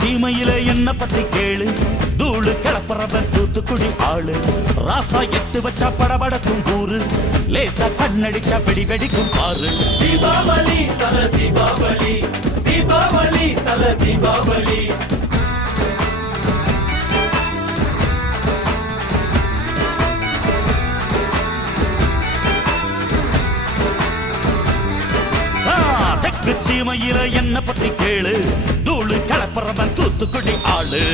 சீமையில என்ன பத்தி கேளு, தூளு கிளப்புறவன் தூத்துக்குடி ஆளு. ராசா எட்டு வச்சா படபடக்கும் கூறு, லேசா கண்ணடிச்சா வெடி வெடிக்கும் பாரு. தீபாவளி தல தீபாவளி, தீபாவளி தல தீபாவளி. தெற்கு சீமையில என்ன பத்தி கேளு, தூளு கிளப்புறவன் தூத்துக்குடி ஆளு.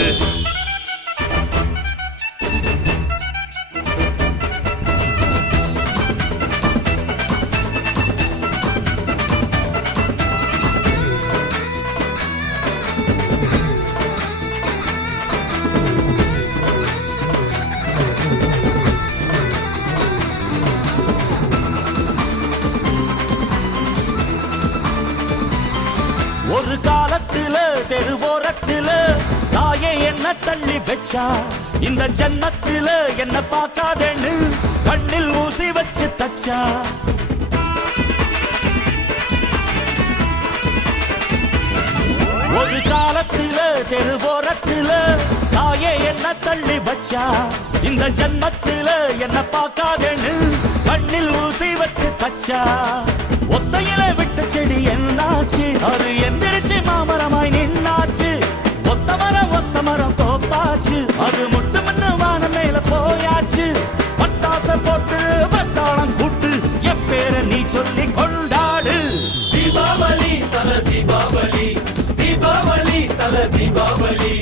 ஒரு காலத்துல தெருவோரத்துல தாயே என்ன தள்ளி வச்சா, இந்த ஜன்னத்துல என்ன பார்க்காதேன்னு கண்ணில் ஊசி வச்சு தச்சா. ஒரு காலத்துல தெருவோரத்துல தாயே என்ன தள்ளி வச்சா, இந்த ஜன்னத்துல என்ன பார்க்காதேன்னு கண்ணில் ஊசி வச்சு தச்சா. ஒத்தையில விட்ட செடி என்னாச்சு, அது எந்திரிச்சு மாமரமாய் நின்னாச்சு. ஒத்த மரம் தோப்பாச்சு, அது முட்டு மண்ணு வானம் மேல போயாச்சு. பட்டாச போட்டு பட்டாளம் கூட்டு, என் பேர நீ சொல்லி கொண்டாடு. தீபாவளி தல தீபாவளி, தீபாவளி தல தீபாவளி.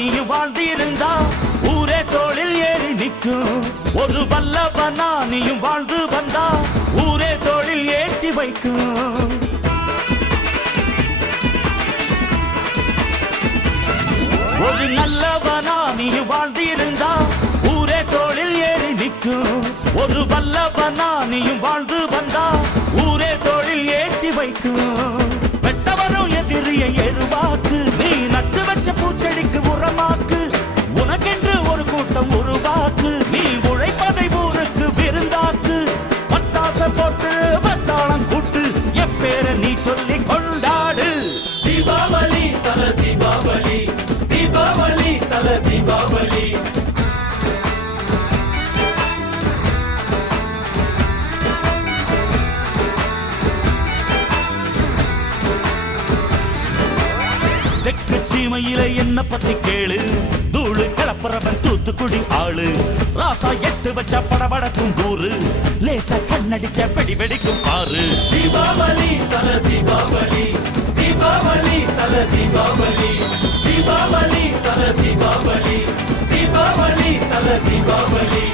நீ வாழ்ந்திருந்தா ஊரே தோளில் ஏறி நிற்கும். ஒரு வல்லவனா நீயும் வாழ்ந்து வந்தா ஊரே தோளில் ஏற்றி வைக்கும். ஒரு நல்லவனா நீயும் வாழ்ந்திருந்தா ஊரே தோளில் ஏறி நிற்கும். ஒரு வல்லவனா நீயும் வாழ்ந்து வந்தா ஊரே தோளில் ஏற்றி வைக்கும். வெட்டவரும் எதிரியை எருவாக்கு, நீ நட்டு வச்ச பூச்செடிக்கு உரமாக்கு. உனக்கென்று ஒரு கூட்டம் உருவாக்கு, நீ உழைப்பதை ஊருக்கு விருந்தாக்கு. பட்டாச போட்டு பட்டாளம் கூட்டு, என் பேர நீ சொல்லி கொண்டாடு. தீபாவளி தல தீபாவளி, தீபாவளி தல தீபாவளி. தெற்கு சீமையில என்ன பத்தி கேளு, தூளு கிளப்புறவன் தூத்துக்குடி ஆளு. ராசா எட்டு வச்சா படபடக்கும் கூறு, லேசா கண்ணடிச்ச வெடி வெடிக்கும் பாரு. தீபாவளி தல தீபாவளி, தீபாவளி தல தீபாவளி. தீபாவளி தல தீபாவளி, தீபாவளி தல தீபாவளி.